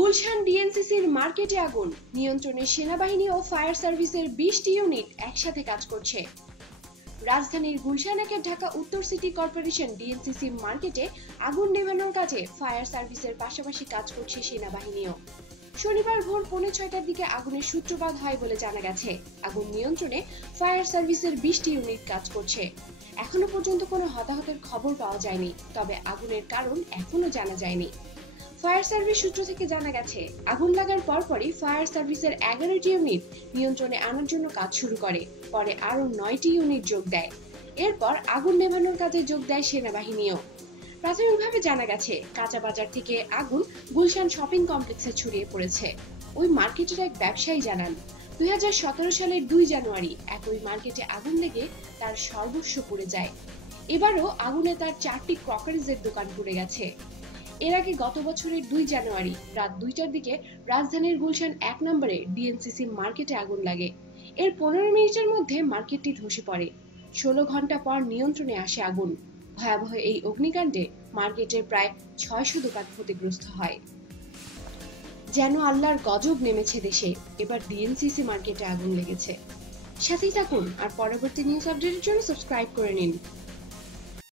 গুলশান ডিএনসিসির মার্কেটে আগুন, নিয়ন্ত্রণে সেনাবাহিনী ও ফায়ার সার্ভিসের 20টি ইউনিট একসাথে কাজ করছে। রাজধানীর গুলশান একের ঢাকা উত্তর সিটি কর্পোরেশন ডিএনসিসি মার্কেটে আগুন নেভানোর কাজে ফায়ার সার্ভিসের পাশাপাশি কাজ করছে সেনাবাহিনীও। শনিবার ভোর 5:45টার দিকে আগুনের সূত্রপাত হয় বলে জানা গেছে। আগুন নিয়ন্ত্রণে ফায়ার সার্ভিসের 20টি ইউনিট কাজ করছে। এখনো পর্যন্ত কোনো হতাহতের খবর পাওয়া যায়নি, তবে আগুনের কারণ এখনো জানা যায়নি। ফায়ার সার্ভিস সূত্র থেকে জানা গেছে, আগুন লাগার পরপরই ফায়ার সার্ভিসের 11টি ইউনিট নিয়ন্ত্রণে আনার জন্য কাজ শুরু করে। পরে আরো 9টি ইউনিট যোগ দেয়। এরপর আগুন নেভানোর কাজে যোগ দেয় সেনাবাহিনীও। প্রাথমিকভাবে জানা গেছে, কাঁচা বাজার থেকে আগুন গুলশান শপিং কমপ্লেক্সে ছড়িয়ে পড়েছে। ওই মার্কেটের এক ব্যবসায়ী জানান, 2017 সালের 2 জানুয়ারি একই মার্কেটে আগুন লেগে তার সর্বস্ব পুড়ে যায়। এবারও আগুনে তার 4টি ক্রকারিজের দোকান পুড়ে গেছে। এর আগে গত বছরের 2 জানুয়ারি রাত 2টার দিকে রাজধানীর গুলশান 1 নম্বরে ডিএনসিসি মার্কেটে আগুন লাগে। এর 15 মিনিটের মধ্যে মার্কেটটি ধসে পড়ে। 16 ঘন্টা পর নিয়ন্ত্রণে আসে আগুন। ভয়াবহ এই অগ্নিকাণ্ডে মার্কেটের প্রায় 600 দোকান ক্ষতিগ্রস্ত হয়। যেন আল্লাহর গজব নেমেছে দেশে, এবার ডিএনসিসি মার্কেটে আগুন লেগেছে। সাথেই থাকুন আর পরবর্তী নিউজ আপডেটের জন্য সাবস্ক্রাইব করে নিন।